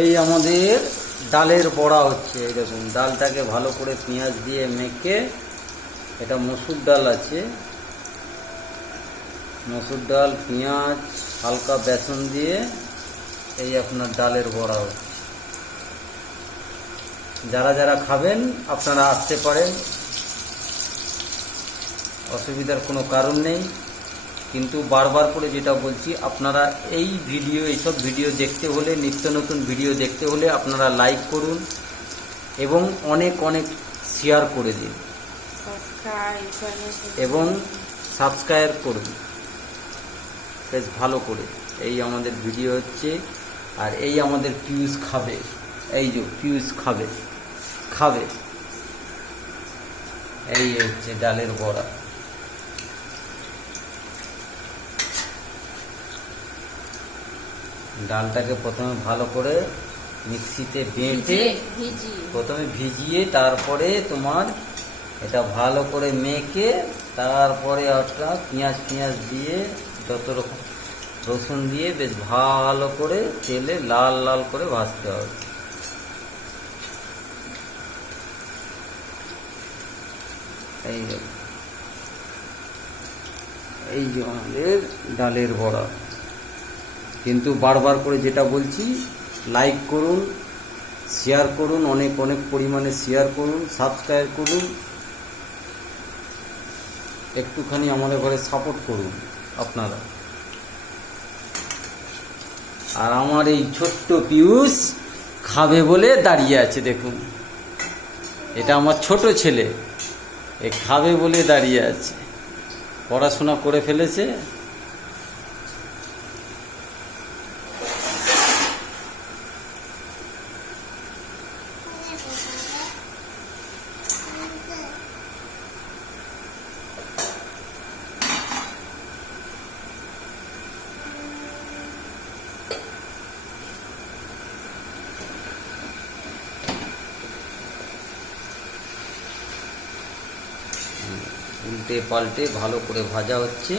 এই আমাদের ডালের বড়া হচ্ছে। এই দেখুন, ডালটাকে ভালো করে পেঁয়াজ দিয়ে মেখে, এটা মসুর ডাল আছে, মসুর ডাল, পেঁয়াজ, হালকা বেসন দিয়ে এই আপনার ডালের বড়া হচ্ছে। যারা যারা খাবেন আপনারা আসতে পারেন, অসুবিধার কোনো কারণ নেই। কিন্তু বারবার করে যেটা বলছি, আপনারা এই ভিডিও, এইসব ভিডিও দেখতে হলে, নিত্য নতুন ভিডিও দেখতে হলে আপনারা লাইক করুন এবং অনেক অনেক শেয়ার করে দিন এবং সাবস্ক্রাইব করুন বেশ ভালো করে। এই আমাদের ভিডিও হচ্ছে, আর এই আমাদের পিউষ খাবে, এই যে পিউষ খাবে খাবে এই হচ্ছে ডালের বড়া। ডালটাকে প্রথমে ভালো করে মিক্সিতে বেটে, প্রথমে ভিজিয়ে, তারপরে তোমার এটা ভালো করে মেখে, তারপরে একটা পেঁয়াজ দিয়ে, যত রকম রসুন দিয়ে বেশ ভালো করে তেলে লাল লাল করে ভাজতে হবে। এই যে আমাদের ডালের বড়া। কিন্তু বারবার করে যেটা বলছি, লাইক করুন, শেয়ার করুন, অনেক অনেক পরিমাণে শেয়ার করুন, সাবস্ক্রাইব করুন, একটুখানি আমাদের ঘরে সাপোর্ট করুন আপনারা। আর আমার এই ছোট্ট পিউষ খাবে বলে দাঁড়িয়ে আছে, দেখুন, এটা আমার ছোট ছেলে, এ খাবে বলে দাঁড়িয়ে আছে, পড়াশোনা করে ফেলেছে। উল্টে পাল্টে ভালো করে ভাজা হচ্ছে।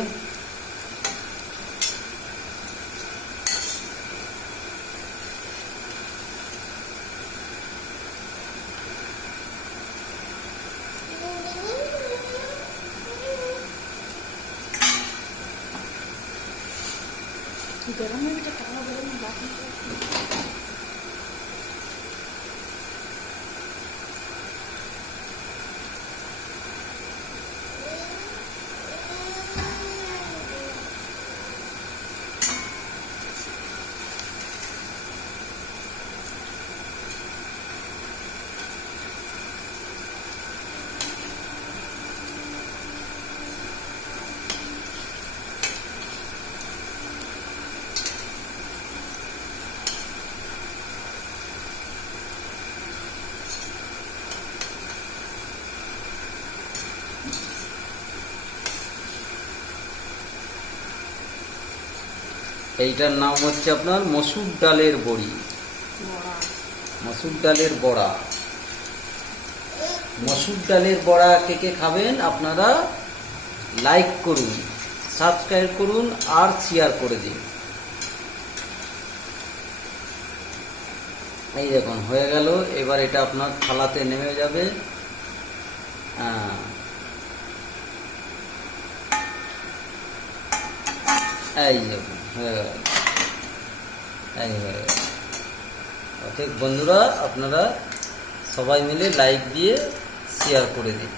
এইটার নাম হচ্ছে আপনার মসুর ডালের বড়ি, মসুর ডালের বড়া। মসুর ডালের বড়া কে কে খাবেন আপনারা লাইক করুন, সাবস্ক্রাইব করুন আর শেয়ার করে দিন। এই দেখুন হয়ে গেল। এবার এটা আপনার থালাতে নেমে যাবে। এই দেখুন হয়ে গেল, এই হয়ে গেল। অতএব বন্ধুরা, আপনারা সবাই মিলে লাইক দিয়ে শেয়ার করে দিন।